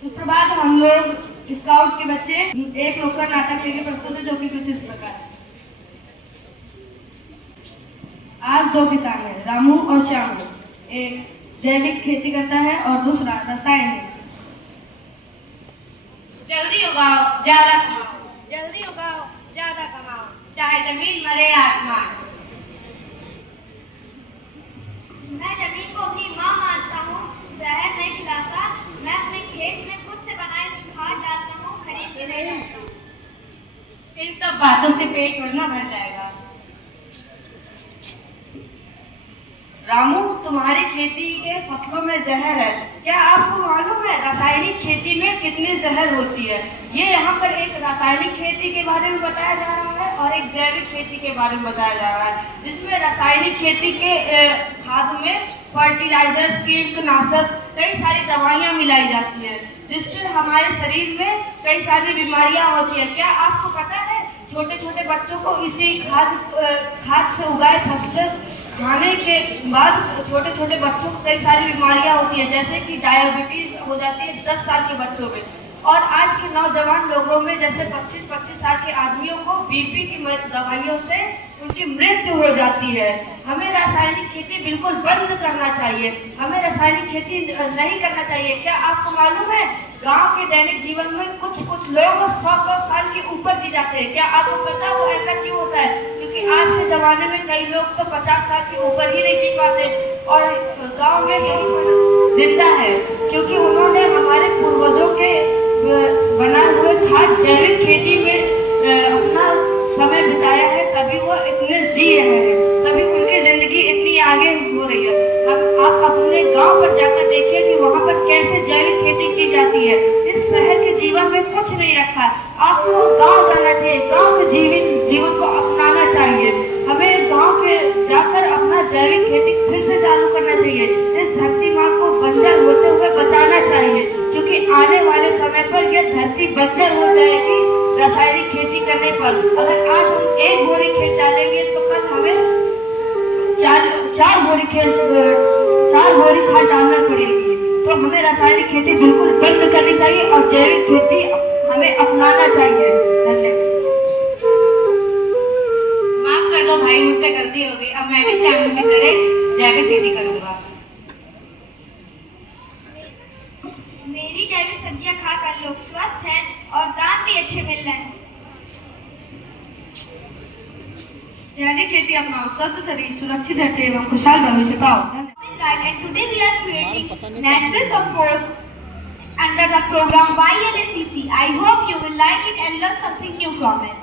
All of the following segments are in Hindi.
सुप्रभात। हम लोग स्काउट के बच्चे एक नुक्कड़ नाटक लेके प्रस्तुत है, जो कि कुछ इस प्रकार है। आज दो किसान हैं, रामू और श्यामू। एक जैविक खेती करता है और दूसरा रासायनिक। जल्दी उगाओ ज्यादा कमाओ, जल्दी उगाओ ज्यादा कमाओ, चाहे जमीन मरे आसमान। मैं जमीन को अपनी माँ मानता हूँ, जहर नहीं खिलाता। मैं अपने खेत में खुद से बनाई हुई खाद डालता हूँ, खरीद के नहीं डालता। इन सब बातों से पेट वरना भर जाएगा। रामू, तुम्हारी खेती के फसलों में जहर है। क्या आपको मालूम है रासायनिक खेती में कितनी जहर होती है? ये यहाँ पर एक रासायनिक खेती के बारे में बताया जा रहा है और एक जैविक खेती के बारे में बताया जा रहा है, जिसमें रासायनिक खेती के खाद में फर्टिलाइजर्स, कीटनाशक, कई सारी दवाइयाँ मिलाई जाती है, जिससे हमारे शरीर में कई सारी बीमारियाँ होती है। क्या आपको पता है छोटे छोटे बच्चों को इसी खाद से उगाए फसल खाने के बाद छोटे छोटे बच्चों को कई सारी बीमारियां होती है, जैसे कि डायबिटीज हो जाती है 10 साल के बच्चों में। और आज के नौजवान लोगों में जैसे 25-25 साल के आदमियों को बीपी की दवाइयों से उनकी मृत्यु हो जाती है। हमें रासायनिक खेती बिल्कुल बंद करना चाहिए, हमें रासायनिक खेती नहीं करना चाहिए। क्या आपको मालूम है गांव के दैनिक जीवन में कुछ लोग 100 साल के ऊपर जी जाते हैं? क्या आपको पता वो ऐसा क्यों होता है? क्योंकि आज के जमाने में कई लोग तो 50 साल के ऊपर ही नहीं जी पाते और गांव में यही जिंदा है, क्योंकि उन्होंने हमारे पूर्वजों के बनाए हुए खाद जैविक खेती में अपना समय बिताया है, तभी वो इतने जी रहे हैं, तभी उनकी जिंदगी इतनी आगे हो रही है। आप अपने गांव पर जाकर देखिए कि वहाँ पर कैसे जैविक खेती की जाती है। इस शहर के जीवन में कुछ नहीं रखा है। आपको गांव जाना चाहिए, गांव के जीवन को अपनाना चाहिए। हमें गांव के जाकर अपना जैविक खेती फिर से चालू करना चाहिए। इस धरती माँ को बंजर होते हुए बचाना चाहिए, क्योंकि आने वाले समय पर यह धरती बंजर हो जाएगी रासायनिक खेती करने पर। अगर आज हम एक बोरी खेत डालेंगे तो कल हमें चार बोरी खाद डालना पड़ेगी। तो हमें रासायनिक खेती बिल्कुल बंद करनी चाहिए और जैविक खेती हमें अपनाना चाहिए। धन्यवाद। माफ कर दो भाई, मुझसे गलती हो गई। अब मैं भी श्यामू की तरह जैविक खेती करूंगा। मेरी जैविक सब्जियां खाकर लोग स्वस्थ हैं और दाम भी अच्छे मिल रहे हैं। जैविक खेती अपनाओ, स्वस्थ शरीर, सुरक्षित रहते एवं खुशहाल भविष्य पाओ। And today we are creating natural compost under the program YLACC. I hope you will like it and learn something new from it.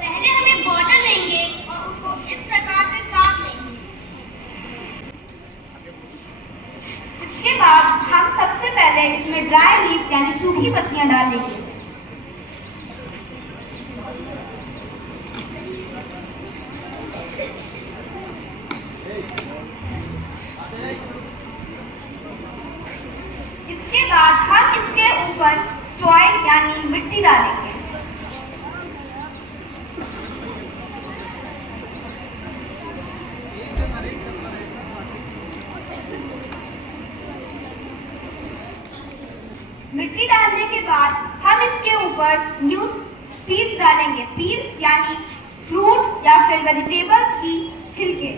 पहले हमें बॉटल लेंगे और उसको इस प्रकार से काट लेंगे। इसके बाद हम सबसे पहले इसमें ड्राई लीफ यानी सूखी पत्तियां डालेंगे। इसके बाद हम इसके ऊपर सॉइल यानी मिट्टी डालेंगे। मिट्टी डालने के बाद हम इसके ऊपर न्यू सीड्स डालेंगे। सीड्स यानी फ्रूट या फिर वेजिटेबल्स की छिलके।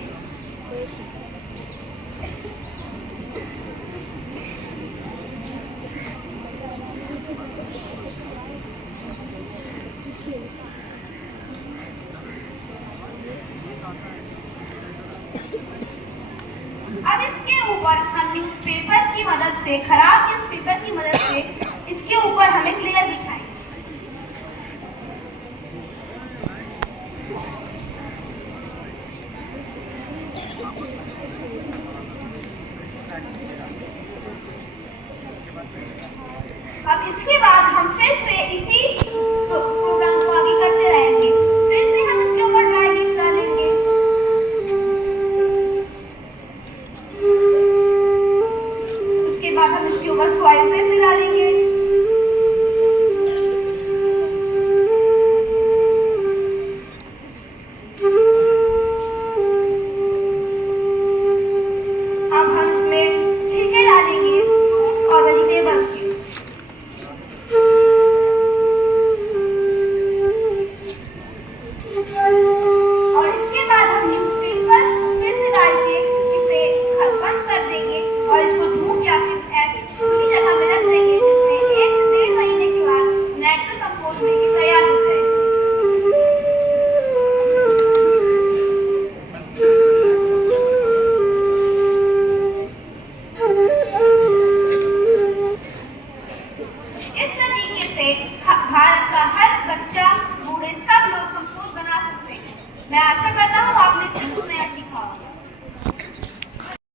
अब इसके ऊपर हम न्यूज़पेपर की मदद से, खराब न्यूज़पेपर की मदद से इसके ऊपर हमें क्लियर दिखाएंगे। अब इसके बाद हम फिर से इसी प्रोग्राम को आगे करते रहेंगे। फिर से हम इसके ऊपर ड्राई लीफ डालेंगे। उसके बाद हम इसके ऊपर सॉइल फिर से डालेंगे।